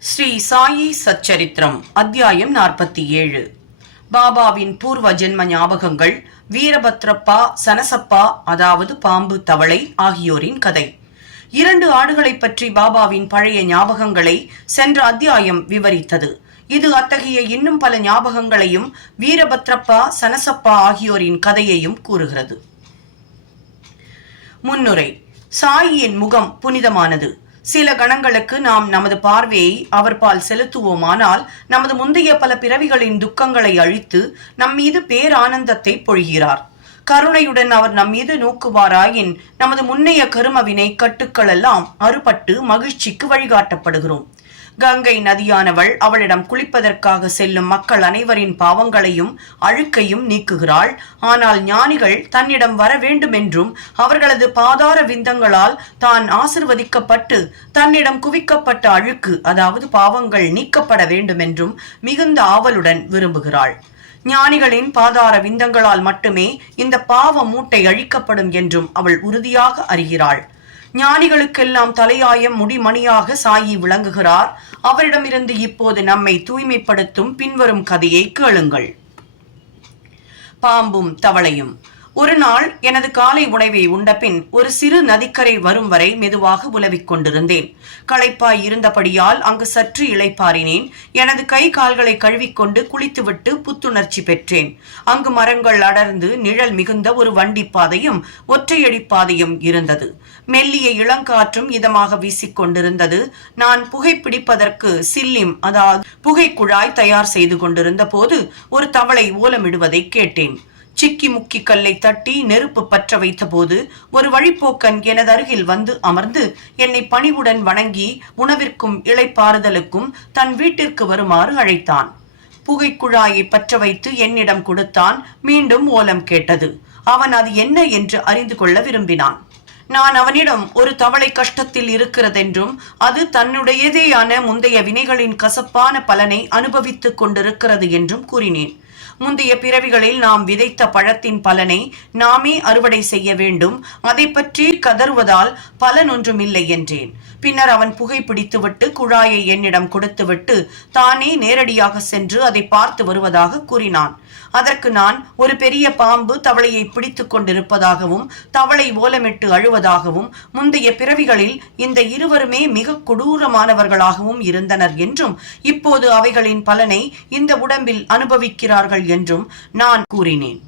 ஸ்ரீ சாயி சச்சரித்திரம் அத்தியாயம் நாற்பத்தி ஏழு. பாபாவின் பூர்வ ஜென்ம ஞாபகங்கள் வீரபத்ரப்பா சனசப்பா அதாவது பாம்பு தவளை ஆகியோரின் கதை. இரண்டு ஆடுகளைப் பற்றி பாபாவின் பழைய ஞாபகங்களை சென்ற அத்தியாயம் விவரித்தது. இது அத்தகைய இன்னும் பல ஞாபகங்களையும் வீரபத்ரப்பா சனசப்பா ஆகியோரின் கதையையும் கூறுகிறது. முன்னுரை. சாயியின் முகம் புனிதமானது. சில கணங்களுக்கு நாம் நமது பார்வையை அவர்பால் செலுத்துவோமானால் நமது முந்தைய பல பிறவிகளின் துக்கங்களை அழித்து நம் மீது பேரானந்தத்தை பொழிகிறார். கருணையுடன் அவர் நம் மீது நோக்குவாராயின் நமது முன்னைய கருமவினை கட்டுக்கள் எல்லாம் அறுபட்டு மகிழ்ச்சிக்கு வழிகாட்டப்படுகிறோம். கங்கை நதியானவள் அவளிடம் குளிப்பதற்காக செல்லும் மக்கள் அனைவரின் பாவங்களையும் அழுக்கையும் நீக்குகிறாள். ஆனால் ஞானிகள் தன்னிடம் வர வேண்டுமென்றும் அவர்களது பாதார விந்தங்களால் தான் ஆசிர்வதிக்கப்பட்டு தன்னிடம் குவிக்கப்பட்ட அழுக்கு அதாவது பாவங்கள் நீக்கப்பட வேண்டுமென்றும் மிகுந்த ஆவலுடன் விரும்புகிறாள். ஞானிகளின் பாதார விந்தங்களால் மட்டுமே இந்த பாவ மூட்டை அழிக்கப்படும் என்றும் அவள் உறுதியாக அறிகிறாள். ஞானிகளுக்கெல்லாம் தலையாயம் முடிமணியாக சாயி விளங்குகிறார். அவரிடமிருந்து இப்போது நம்மை தூய்மைப்படுத்தும் பின்வரும் கதையை கேளுங்கள். பாம்பும் தவளையும். ஒரு நாள் எனது காலை உணவை உண்டபின் ஒரு சிறு நதிக்கரை வரும் வரை மெதுவாக உலவிக் கொண்டிருந்தேன். களைப்பாய் இருந்தபடியால் அங்கு சற்று இளைப்பாறினேன். எனது கை கால்களை கழுவிக்கொண்டு குளித்துவிட்டு புத்துணர்ச்சி பெற்றேன். அங்கு மரங்கள் அடர்ந்து நிழல் மிகுந்த ஒரு வண்டிப்பாதையும் பாதையும் இருந்தது. மெல்லிய இளங்காற்றும் இதமாக வீசிக் கொண்டிருந்தது நான் புகைப்பிடிப்பதற்கு சில்லிம் அதாவது புகைக்குழாய் தயார் செய்து கொண்டிருந்த போது ஒரு தவளை ஓலமிடுவதை கேட்டேன். சிக்கி முக்கி கல்லை தட்டி நெருப்பு பற்ற வைத்தபோது ஒரு வழிப்போக்கன் எனது அருகில் வந்து அமர்ந்து என்னை பணிவுடன் வணங்கி உணவிற்கும் இளைப்பாறுதலுக்கும் தன் வீட்டிற்கு வருமாறு அழைத்தான். புகைக்குழாயை பற்ற வைத்து என்னிடம் கொடுத்தான். மீண்டும் ஓலம் கேட்டது. அவன் அது என்ன என்று அறிந்து கொள்ள விரும்பினான். நான் அவனிடம் ஒரு தவளை கஷ்டத்தில் இருக்கிறதென்றும் அது தன்னுடையதேயான முந்தைய வினைகளின் கசப்பான பலனை அனுபவித்துக் கொண்டிருக்கிறது என்றும் கூறினேன். முந்தைய பிறவிகளில் நாம் விதைத்த பழத்தின் பலனை நாமே அறுவடை செய்ய வேண்டும். அதை பற்றி கதறுவதால் பலன் ஒன்றுமில்லை என்றேன். பின்னர் அவன் புகை பிடித்துவிட்டு குழாயை என்னிடம் கொடுத்துவிட்டு தானே நேரடியாக சென்று அதை பார்த்து வருவதாக கூறினான். அதற்கு நான் ஒரு பெரிய பாம்பு தவளையை பிடித்துக் கொண்டிருப்பதாகவும் தவளை ஓலமிட்டு அழுவதாகவும் முந்தைய பிறவிகளில் இந்த இருவருமே மிக கொடூரமானவர்களாகவும் இருந்தனர் என்றும் இப்போது அவைகளின் பலனை இந்த உடம்பில் அனுபவிக்கிறார்கள் என்றும் நான் கூறினேன்.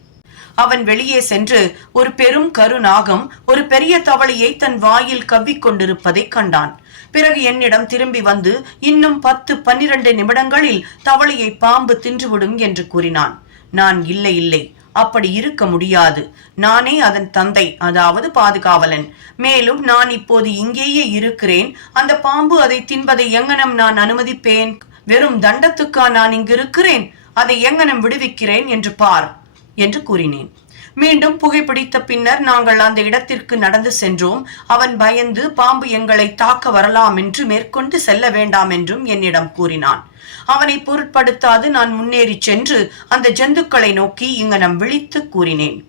அவன் வெளியே சென்று ஒரு பெரும் கருநாகம் ஒரு பெரிய தவளையை தன் வாயில் கவ்விக்கொண்டிருப்பதை கண்டான். பிறகு என்னிடம் திரும்பி வந்து இன்னும் பத்து பன்னிரண்டு நிமிடங்களில் தவளையை பாம்பு தின்றுவிடும் என்று கூறினான். நான் இல்லை இல்லை. அப்படி இருக்க முடியாது. நானே அதன் தந்தை அதாவது பாதுகாவலன். மேலும் நான் இப்போது இங்கேயே இருக்கிறேன். அந்த பாம்பு அதை தின்பதை எங்கனம் நான் அனுமதிப்பேன்? வெறும் தண்டத்துக்கா நான் இங்கு இருக்கிறேன் அதை எங்கனம் விடுவிக்கிறேன் என்று பார் என்று கூறினேன். மீண்டும் புகைப்பிடித்த பின்னர் நாங்கள் அந்த இடத்திற்கு நடந்து சென்றோம். அவன் பயந்து பாம்பு எங்களை தாக்க வரலாம் என்று மேற்கொண்டு செல்ல வேண்டாம் என்றும் என்னிடம் கூறினான். அவனை பொருட்படுத்தாது நான் முன்னேறி சென்று அந்த ஜந்துக்களை நோக்கி இங்கனம் விழித்து கூறினேன்.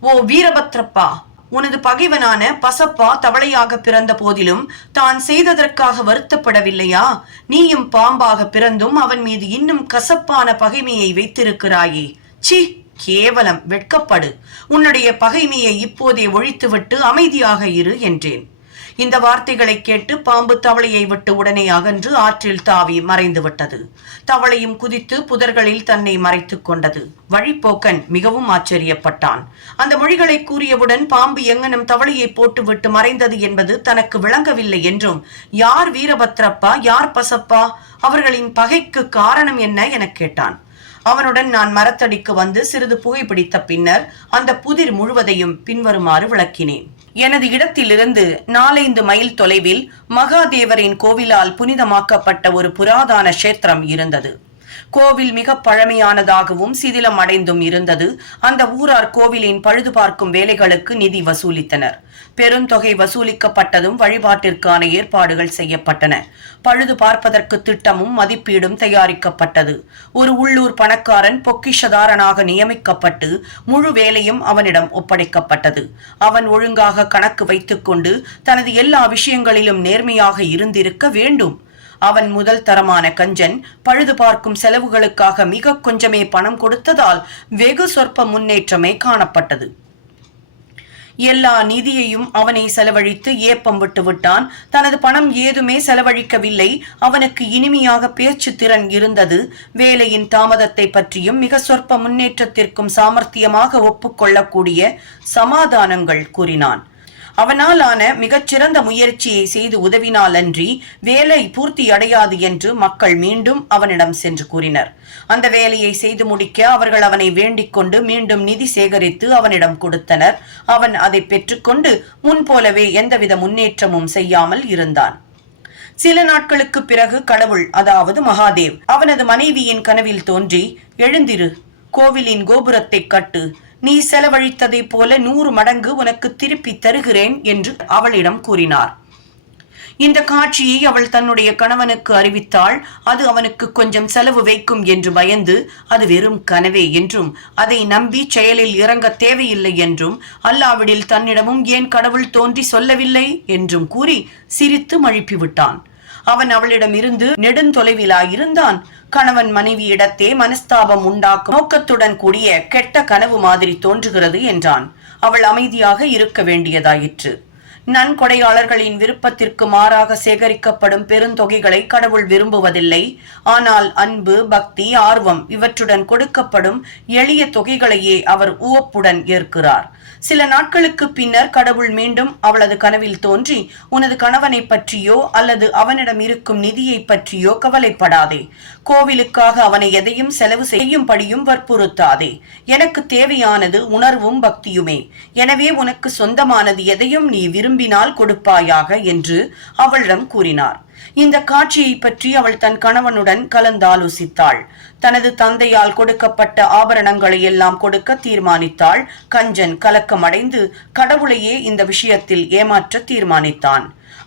ஓ வீரபத்ரப்பா உனது பகைவனான பசப்பா தவளையாக பிறந்த போதிலும் தான் செய்ததற்காக வருத்தப்படவில்லையா? நீயும் பாம்பாக பிறந்தும் அவன் மீது இன்னும் கசப்பான பகைமையை வைத்திருக்கிறாயே. சி கேவலம் வெட்கப்படு. உன்னுடைய பகைமையை இப்போதே ஒழித்துவிட்டு அமைதியாக இரு என்றேன். இந்த வார்த்தைகளை கேட்டு பாம்பு தவளையை விட்டு உடனே அகன்று ஆற்றில் தாவி மறைந்து விட்டது தவளையும் குதித்து புதர்களில் தன்னை மறைத்துக் கொண்டது. வழிப்போக்கன் மிகவும் ஆச்சரியப்பட்டான். அந்த மொழிகளை கூறியவுடன் பாம்பு எங்கனும் தவளையை போட்டுவிட்டு மறைந்தது என்பது தனக்கு விளங்கவில்லை என்றும் யார் வீரபத்ரப்பா? யார் பசப்பா? அவர்களின் பகைக்கு காரணம் என்ன? எனக் கேட்டான். அவனுடன் நான் மரத்தடிக்கு வந்து சிறிது புகைப்பிடித்த பின்னர் அந்த புதிர் முழுவதையும் பின்வருமாறு விளக்கினேன். எனது இடத்திலிருந்து நாலைந்து மைல் தொலைவில் மகாதேவரின் கோவிலால் புனிதமாக்கப்பட்ட ஒரு புராதான கஷேத்திரம் இருந்தது. கோவில் மிக பழமையானதாகவும் சிதிலம் அடைந்தும் இருந்தது. அந்த ஊரார் கோவிலின் பழுது பார்க்கும் வேலைகளுக்கு நிதி வசூலித்தனர். பெருந்தொகை வசூலிக்கப்பட்டதும் வழிபாட்டிற்கான ஏற்பாடுகள் செய்யப்பட்டன. பழுது பார்ப்பதற்கு திட்டமும் மதிப்பீடும் தயாரிக்கப்பட்டது. ஒரு உள்ளூர் பணக்காரன் பொக்கிஷதாரனாக நியமிக்கப்பட்டு முழு வேலையும் அவனிடம் ஒப்படைக்கப்பட்டது. அவன் ஒழுங்காக கணக்கு வைத்துக்கொண்டு தனது எல்லா விஷயங்களிலும் நேர்மையாக இருந்திருக்க வேண்டும். அவன் முதல் தரமான கஞ்சன் பழுது பார்க்கும் செலவுகளுக்காக மிக கொஞ்சமே பணம் கொடுத்ததால் வெகு சொற்ப முன்னேற்றமே காணப்பட்டது. எல்லா நிதியையும் அவனை செலவழித்து ஏப்பம் விட்டு விட்டான். தனது பணம் ஏதுமே செலவழிக்கவில்லை. அவனுக்கு இனிமையாக பேச்சு திறன் இருந்தது. வேலையின் தாமதத்தை பற்றியும் மிக சொற்ப முன்னேற்றத்திற்கும் சாமர்த்தியமாக ஒப்புக்கொள்ளக்கூடிய சமாதானங்கள் கூறினான். அவனால் ஆன மிகச்சிறந்த முயற்சியை செய்து உதவினால் அன்றி வேலை பூர்த்தி அடையாது என்று மக்கள் மீண்டும் அவனிடம் சென்று கூறினர். அந்த வேலையை செய்து முடிக்க அவர்கள் அவனை வேண்டிக் கொண்டு மீண்டும் நிதி சேகரித்து அவனிடம் கொடுத்தனர். அவன் அதை பெற்றுக்கொண்டு முன்போலவே எந்தவித முன்னேற்றமும் செய்யாமல் இருந்தான். சில நாட்களுக்கு பிறகு கடவுள் அதாவது மகாதேவ் அவனது மனைவியின் கனவில் தோன்றி எழுந்திரு கோவிலின் கோபுரத்தை கட்டு நீ செலவழித்ததைப் போல நூறு மடங்கு உனக்கு திருப்பி தருகிறேன் என்று அவளிடம் கூறினார். இந்த காட்சியை அவள் தன்னுடைய கணவனுக்கு அறிவித்தாள். அது அவனுக்கு கொஞ்சம் செலவு வைக்கும் என்று பயந்து அது வெறும் கனவே என்றும் அதை நம்பி செயலில் இறங்க தேவையில்லை என்றும் அல்லாவிடில் தன்னிடமும் ஏன் கடவுள் தோன்றி சொல்லவில்லை என்றும் கூறி சிரித்து மழுப்பிவிட்டான். அவன் அவளிடம் இருந்து நெடுந்தொலைவிலாயிருந்தான். கணவன் மனைவியிடத்தே மனஸ்தாபம் உண்டாக்கும் நோக்கத்துடன் கூடிய கெட்ட கனவு மாதிரி தோன்றுகிறது என்றான். அவள் அமைதியாக இருக்க வேண்டியதாயிற்று. நன்கொடையாளர்களின் விருப்பத்திற்கு மாறாக சேகரிக்கப்படும் பெருந்தொகைகளை கடவுள் விரும்புவதில்லை. ஆனால் அன்பு பக்தி ஆர்வம் இவற்றுடன் கொடுக்கப்படும் எளிய தொகைகளையே அவர் உவப்புடன் ஏற்கிறார். சில நாட்களுக்கு பின்னர் கடவுள் மீண்டும் அவளது கனவில் தோன்றி உனது கணவனை பற்றியோ அல்லது அவனிடம் இருக்கும் நிதியை பற்றியோ கவலைப்படாதே. கோவிலுக்காக அவனை எதையும் செலவு செய்யும்படியும் வற்புறுத்தாதே. எனக்கு தேவையானது உணர்வும் பக்தியுமே. எனவே உனக்கு சொந்தமானது எதையும் நீ விரும்பினால் கொடுப்பாயாக என்று அவளிடம் கூறினார். இந்த காட்சியை பற்றி அவள் தன் கணவனுடன் கலந்தாலோசித்தாள். தனது தந்தையால் கொடுக்கப்பட்ட ஆபரணங்களை எல்லாம் கொடுக்க தீர்மானித்தாள். கஞ்சன் கலக்கமடைந்து கடவுளையே இந்த விஷயத்தில் ஏமாற்ற தீர்மானித்தான்.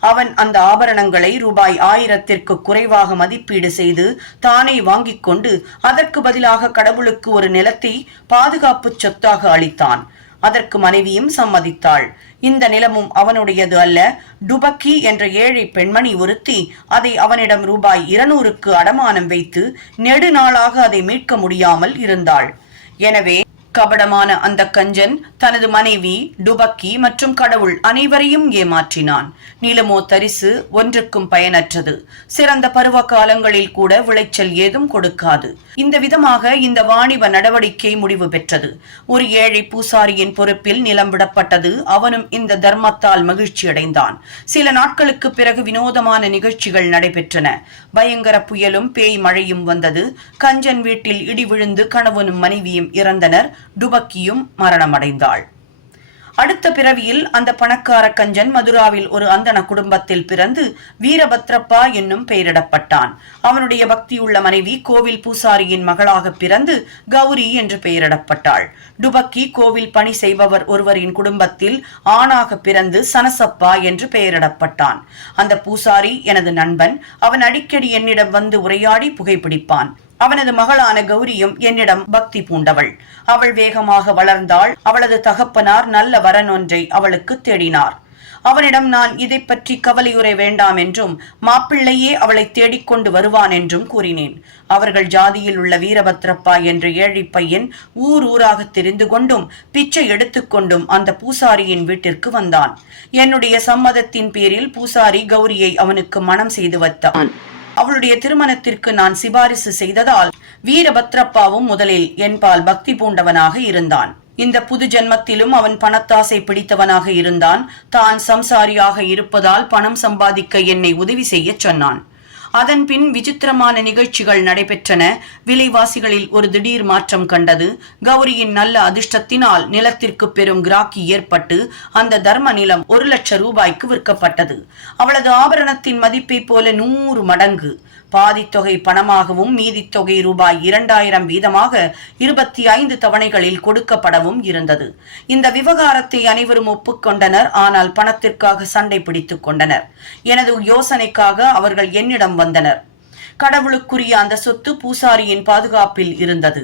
அவன் அந்த ஆபரணங்களை ரூபாய் ஆயிரத்திற்கு குறைவாக மதிப்பீடு செய்து தானே வாங்கிக் கொண்டு அதற்கு பதிலாக கடவுளுக்கு ஒரு நிலத்தை பாதுகாப்பு சொத்தாக அளித்தான். அதற்கு மனைவியும் சம்மதித்தாள். இந்த நிலமும் அவனுடையது அல்ல. டுபக்கி என்ற ஏழை பெண்மணி ஒருத்தி அதை அவனிடம் ரூபாய் இருநூறுக்கு அடமானம் வைத்து நெடுநாளாக அதை மீட்க முடியாமல் இருந்தாள். எனவே கபடமான அந்த கஞ்சன் தனது மனைவி டுபக்கி மற்றும் கடவுள் அனைவரையும் ஏமாற்றினான். நிலமோ தரிசு ஒன்றுக்கும் பயனற்றது. சிறந்த பருவ காலங்களில் கூட விளைச்சல் ஏதும் கொடுக்காது. இந்த விதமாக இந்த வாணிப நடவடிக்கை முடிவு பெற்றது. ஒரு ஏழை பூசாரியின் பொறுப்பில் நிலம் விடப்பட்டது அவனும் இந்த தர்மத்தால் மகிழ்ச்சியடைந்தான். சில நாட்களுக்கு பிறகு வினோதமான நிகழ்ச்சிகள் நடைபெற்றன. பயங்கர புயலும் பேய் மழையும் வந்தது. கஞ்சன் வீட்டில் இடி விழுந்து கணவனும் மனைவியும் இறந்தனர். டுபக்கியும் மரணமடைந்தாள். அடுத்த பிறவியில் அந்த பணக்கார கஞ்சன் மதுராவில் ஒரு அந்தன குடும்பத்தில் பிறந்து வீரபத்ரப்பா என்னும் பெயரிடப்பட்டான். அவனுடைய பக்தியுள்ள மனைவி கோவில் பூசாரியின் மகளாக பிறந்து கௌரி என்று பெயரிடப்பட்டாள். டுபக்கி கோவில் பணி செய்பவர் ஒருவரின் குடும்பத்தில் ஆணாக பிறந்து சனசப்பா என்று பெயரிடப்பட்டான். அந்த பூசாரி எனது நண்பன். அவன் அடிக்கடி என்னிடம் வந்து உரையாடி புகைப்பிடிப்பான் அவனது மகளான கௌரியும் என்னிடம் பக்தி பூண்டவள். அவள் வேகமாக வளர்ந்தாள். அவளது தகப்பனார் நல்ல வரன் ஒன்றை அவளுக்கு தேடினார். அவனிடம் நான் இதை பற்றி கவலையுறை வேண்டாம் என்றும் மாப்பிள்ளையே அவளை தேடிக்கொண்டு வருவான் என்றும் கூறினேன். அவர்கள் ஜாதியில் உள்ள வீரபத்ரப்பா என்ற ஏழை பையன் ஊர் ஊராக தெரிந்து கொண்டும் பிச்சை எடுத்துக்கொண்டும் அந்த பூசாரியின் வீட்டிற்கு வந்தான். என்னுடைய சம்மதத்தின் பேரில் பூசாரி கௌரியை அவனுக்கு மனம் செய்து வைத்தான். அவளுடைய திருமணத்திற்கு நான் சிபாரிசு செய்ததால் வீரபத்ரப்பாவும் முதலில் என்பால் பக்தி பூண்டவனாக இருந்தான். இந்த புது ஜென்மத்திலும் அவன் பணத்தாசை பிடித்தவனாக இருந்தான். தான் சம்சாரியாக இருப்பதால் பணம் சம்பாதிக்க என்னை உதவி செய்யச் சொன்னான். அதன் பின் விசித்திரமான நிகழ்ச்சிகள் நடைபெற்றன. விலைவாசிகளில் ஒரு திடீர் மாற்றம் கண்டது. கௌரியின் நல்ல அதிர்ஷ்டத்தினால் நிலத்திற்கு பெரும் கிராக்கி ஏற்பட்டு அந்த தர்ம நிலம் ஒரு லட்சம் ரூபாய்க்கு விற்கப்பட்டது. அவளது ஆபரணத்தின் மதிப்பை போல நூறு மடங்கு. பாதித்தொகை பணமாகவும் மீதித்தொகை ரூபாய் இரண்டாயிரம் வீதமாக இருபத்தி ஐந்து தவணைகளில் கொடுக்கப்படவும் இருந்தது. இந்த விவகாரத்தை அனைவரும் ஒப்புக்கொண்டனர். ஆனால் பணத்திற்காக சண்டை பிடித்துக் கொண்டனர். எனது யோசனைக்காக அவர்கள் என்னிடம் வந்தனர். கடவுளுக்குரிய அந்த சொத்து பூசாரியின் பாதுகாப்பில் இருந்தது.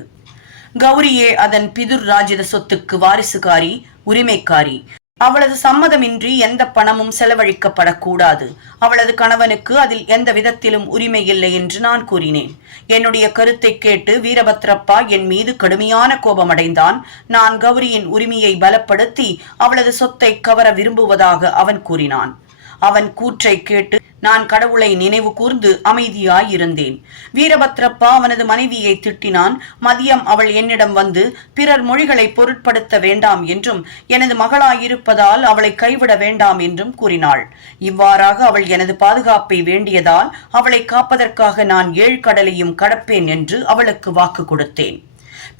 கௌரியே அதன் பிதுர் ராஜித சொத்துக்கு வாரிசுகாரி உரிமைக்காரி. அவளது சம்மதமின்றி எந்த பணமும் செலவழிக்கப்படக்கூடாது. அவளது கணவனுக்கு அதில் எந்த விதத்திலும் உரிமை இல்லை என்று நான் கூறினேன். என்னுடைய கருத்தை கேட்டு வீரபத்ரப்பா என் மீது கடுமையான கோபமடைந்தான். நான் கௌரியின் உரிமையை பலப்படுத்தி அவளது சொத்தை கவர விரும்புவதாக அவன் கூறினான். அவன் கூற்றை கேட்டு நான் கடவுளை நினைவு கூர்ந்து அமைதியாயிருந்தேன். வீரபத்ரப்பா அவனது மனைவியை திட்டினான். மதியம் அவள் என்னிடம் வந்து பிறர் மொழிகளை பொருட்படுத்த வேண்டாம் என்றும் எனது மகளாயிருப்பதால் அவளை கைவிட வேண்டாம் என்றும் கூறினாள். இவ்வாறாக அவள் எனது பாதுகாப்பை வேண்டியதால் அவளை காப்பதற்காக நான் ஏழு கடலையும் கடப்பேன் என்று அவளுக்கு வாக்கு கொடுத்தேன்.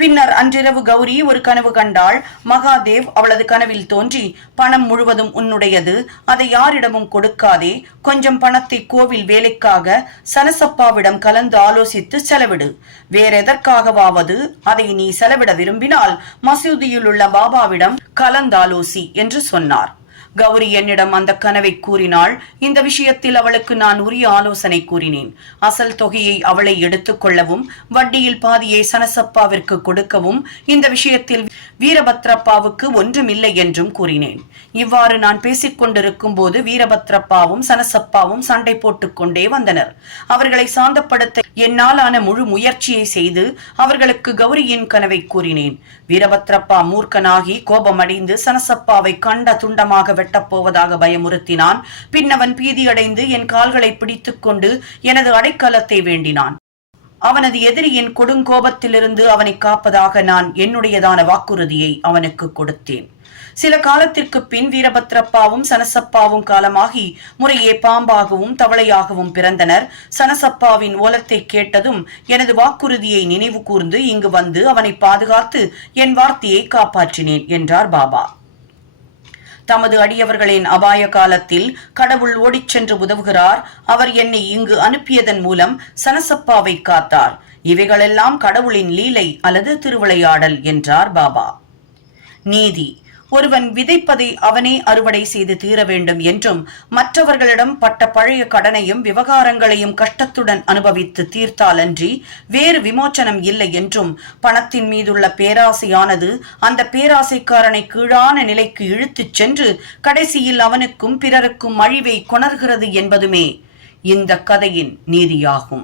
பின்னர் அன்றிரவு கௌரி ஒரு கனவு கண்டாள். மகாதேவ் அவளது கனவில் தோன்றி பணம் முழுவதும் உன்னுடையது அதை யாரிடமும் கொடுக்காதே. கொஞ்சம் பணத்தை கோவில் வேலைக்காக சனசப்பாவிடம் கலந்து ஆலோசித்து செலவிடு. வேறெதற்காகவாவது அதை நீ செலவிட விரும்பினால் மசூதியில் உள்ள பாபாவிடம் கலந்தாலோசி என்று சொன்னார். கௌரி என்னிடம் அந்த கனவை கூறினாள். இந்த விஷயத்தில் அவளுக்கு நான் உரிய ஆலோசனை கூறினேன். அசல் தொகையை அவளை எடுத்துக்கொள்ளவும் வட்டியில் பாதியை சனசப்பாவிற்கு கொடுக்கவும் இந்த விஷயத்தில் வீரபத்ரப்பாவுக்கு ஒன்றுமில்லை என்றும் கூறினேன். இவ்வாறு நான் பேசிக் கொண்டிருக்கும் போது வீரபத்ரப்பாவும் சனசப்பாவும் சண்டை போட்டுக் கொண்டே வந்தனர். அவர்களை சாந்தப்படுத்த என்னாலான முழு முயற்சியை செய்து அவர்களுக்கு கௌரியின் கனவை கூறினேன். வீரபத்ரப்பா மூர்க்கனாகி கோபமடைந்து சனசப்பாவை கண்ட துண்டமாக வெட்டப் போவதாக பயமுறுத்தினான். பின்னவன் பீதியடைந்து என் கால்களை பிடித்துக் கொண்டு எனது அடைக்கலத்தை வேண்டினான். அவனது எதிரியின் கொடுங்கோபத்திலிருந்து அவனை காப்பதாக நான் என்னுடையதான வாக்குறுதியை அவனுக்கு கொடுத்தேன். சில காலத்திற்கு பின் வீரபத்ரப்பாவும் சனசப்பாவும் காலமாகி முறையே பாம்பாகவும் தவளையாகவும் பிறந்தனர். சனசப்பாவின் ஓலத்தை கேட்டதும் எனது வாக்குறுதியை நினைவு கூர்ந்து இங்கு வந்து அவனை பாதுகாத்து என் வார்த்தையை காப்பாற்றினேன் என்றார் பாபா. தமது அடியவர்களின் அபாய காலத்தில் கடவுள் ஓடிச் சென்று உதவுகிறார். அவர் என்னை இங்கு அனுப்பியதன் மூலம் சனசப்பாவை காத்தார். இவைகளெல்லாம் கடவுளின் லீலை அல்லது திருவிளையாடல் என்றார் பாபா. நீதி. ஒருவன் விதைப்பதை அவனே அறுவடை செய்து தீர வேண்டும் என்றும் மற்றவர்களிடம் பட்ட பழைய கடனையும் விவகாரங்களையும் கஷ்டத்துடன் அனுபவித்து தீர்த்தாலன்றி வேறு விமோச்சனம் இல்லை என்றும் பணத்தின் மீதுள்ள பேராசையானது அந்த பேராசைக்காரனை கீழான நிலைக்கு இழுத்துச் சென்று கடைசியில் அவனுக்கும் பிறருக்கும் அழிவை கொணர்கிறது என்பதுமே இந்த கதையின் நீதியாகும்.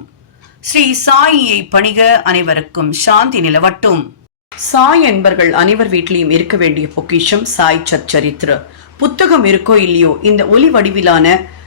ஸ்ரீ சாயியை பணிக அனைவருக்கும் சாந்தி நிலவட்டும். சாய் என்பர்கள் அனைவர் வீட்லையும் இருக்க வேண்டிய பொக்கிஷம் சாய் சச்சரித்ர புத்தகம் இருக்கோ இல்லையோ இந்த ஒலி வடிவிலான